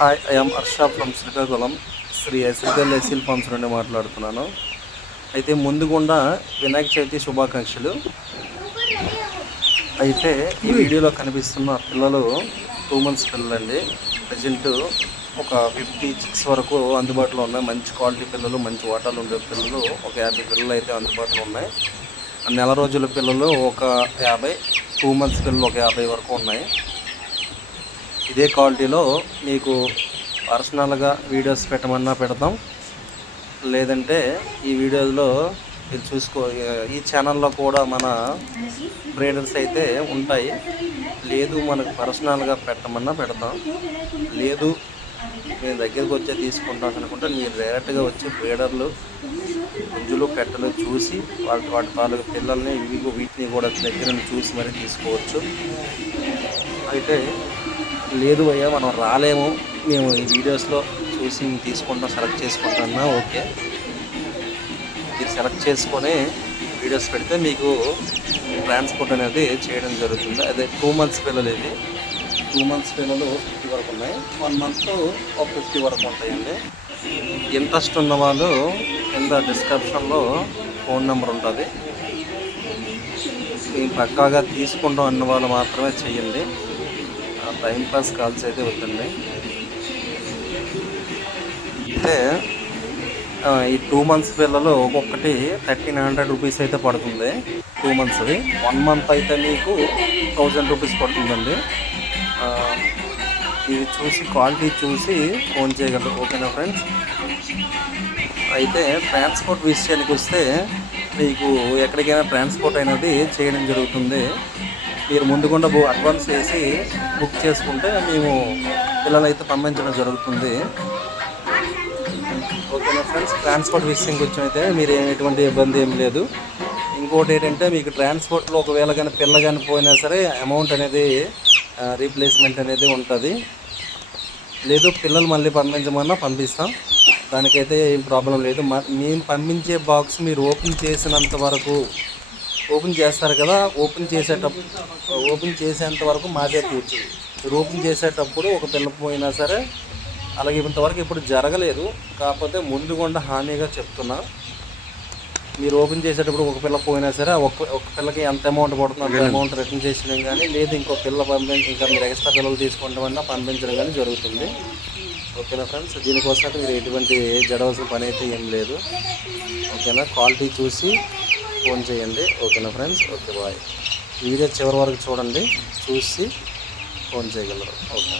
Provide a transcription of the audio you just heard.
Hi, I'm Harsha from Srikakulam Srikal SL farms నుండి మాట్లాడుతున్నాను. అయితే ముందుగుండా వినాయక చవితి శుభాకాంక్షలు. అయితే ఈ వీడియోలో కనిపిస్తున్న పిల్లలు 2 months పిల్లలండి. ప్రజెంట్ ఒక 50 chicks వరకు అందుబాటులో ఉన్నాయి. మంచి క్వాలిటీ పిల్లలు, మంచి వాటాలు ఉండే పిల్లలు ఒక 50 పిల్లలు అయితే అందుబాటులో ఉన్నాయి. నెల రోజుల పిల్లలు ఒక 50, 2 months పిల్లలు ఒక 50 వరకు ఉన్నాయి. ఇదే క్వాలిటీలో మీకు పర్సనల్గా వీడియోస్ పెట్టమన్నా పెడతాం, లేదంటే ఈ వీడియోలో మీరు ఈ ఛానల్లో కూడా మన బ్రీడర్స్ అయితే ఉంటాయి. లేదు మనకు పర్సనల్గా పెట్టమన్నా పెడతాం, లేదు మేము దగ్గరికి వచ్చే తీసుకుంటాం అనుకుంటే మీరు డైరెక్ట్గా వచ్చి బ్రీడర్లు పుంజులు పెట్టలు చూసి వాటి తాలూకు పిల్లల్ని వీటిని కూడా దగ్గర చూసి మరీ తీసుకోవచ్చు. అయితే లేదు అయ్యా మనం రాలేము, మేము ఈ వీడియోస్లో చూసి తీసుకుంటాం, సెలెక్ట్ చేసుకుంటున్నా, ఓకే మీరు సెలెక్ట్ చేసుకొని వీడియోస్ పెడితే మీకు ట్రాన్స్పోర్ట్ అనేది చేయడం జరుగుతుంది. అదే 2 months పిల్లలు, ఇది 2 months పిల్లలు 50 వరకు ఉన్నాయి. 1 month ఒక 50 వరకు ఉంటాయండి. ఇంట్రెస్ట్ ఉన్న వాళ్ళు కింద డిస్క్రిప్షన్లో ఫోన్ నెంబర్ ఉంటుంది, మేము పక్కాగా తీసుకుంటాం అన్న వాళ్ళు మాత్రమే చెయ్యండి. టైంపాస్ కాల్స్ అయితే వద్దండి. అయితే ఈ 2 months పిల్లలు ఒక్కొక్కటి 1300 రూపీస్ అయితే పడుతుంది. 2 monthsది. 1 month అయితే మీకు 1000 రూపీస్ పడుతుందండి. ఇది చూసి క్వాలిటీ చూసి ఫోన్ చేయగలరు, ఓకేనా ఫ్రెండ్స్. అయితే ట్రాన్స్పోర్ట్ విషయానికి వస్తే మీకు ఎక్కడికైనా ట్రాన్స్పోర్ట్ అనేది చేయడం జరుగుతుంది. మీరు ముందుకుండా అడ్వాన్స్ వేసి బుక్ చేసుకుంటే మేము పిల్లలైతే పంపించడం జరుగుతుంది, ఓకేనా ఫ్రెండ్స్. ట్రాన్స్పోర్ట్ విషయం గురించి అయితే మీరు ఎటువంటి ఇబ్బంది ఏం లేదు. ఇంకోటి ఏంటంటే మీకు ట్రాన్స్పోర్ట్లో ఒకవేళ కానీ పిల్ల కానీ పోయినా సరే అమౌంట్ అనేది రీప్లేస్మెంట్ అనేది ఉంటుంది. లేదు పిల్లలు మళ్ళీ పంపించమన్నా పంపిస్తాం, దానికైతే ఏం ప్రాబ్లం లేదు. మేము పంపించే బాక్స్ మీరు ఓపెన్ చేసినంత వరకు ఓపెన్ చేస్తారు కదా, ఓపెన్ చేసేంత వరకు మాదే పూర్తి. మీరు ఓపెన్ చేసేటప్పుడు ఒక పిల్ల పోయినా సరే, అలాగే ఇంతవరకు ఇప్పుడు జరగలేదు, కాకపోతే ముందుగుండా హామీగా చెప్తున్నా, మీరు ఓపెన్ చేసేటప్పుడు ఒక పిల్ల పోయినా సరే ఒక పిల్లకి ఎంత అమౌంట్ పడుతుందో అంత అమౌంట్ రిటర్న్ చేసడం కానీ, లేదు ఇంకో పిల్ల ఇంకా మీరు ఎక్స్ట్రా పిల్లలు తీసుకుంటామన్నా పంపించడం కానీ జరుగుతుంది, ఓకేనా ఫ్రెండ్స్. దీనికోసం అయితే మీరు ఎటువంటి జడవలసిన పని అయితే ఏం లేదు, ఓకేనా. క్వాలిటీ చూసి ఫోన్ చేయండి, ఓకేనా ఫ్రెండ్స్. Okay bye. వీడియో చివరి వరకు చూడండి, చూసి ఫోన్ చేయగలరు, ఓకే.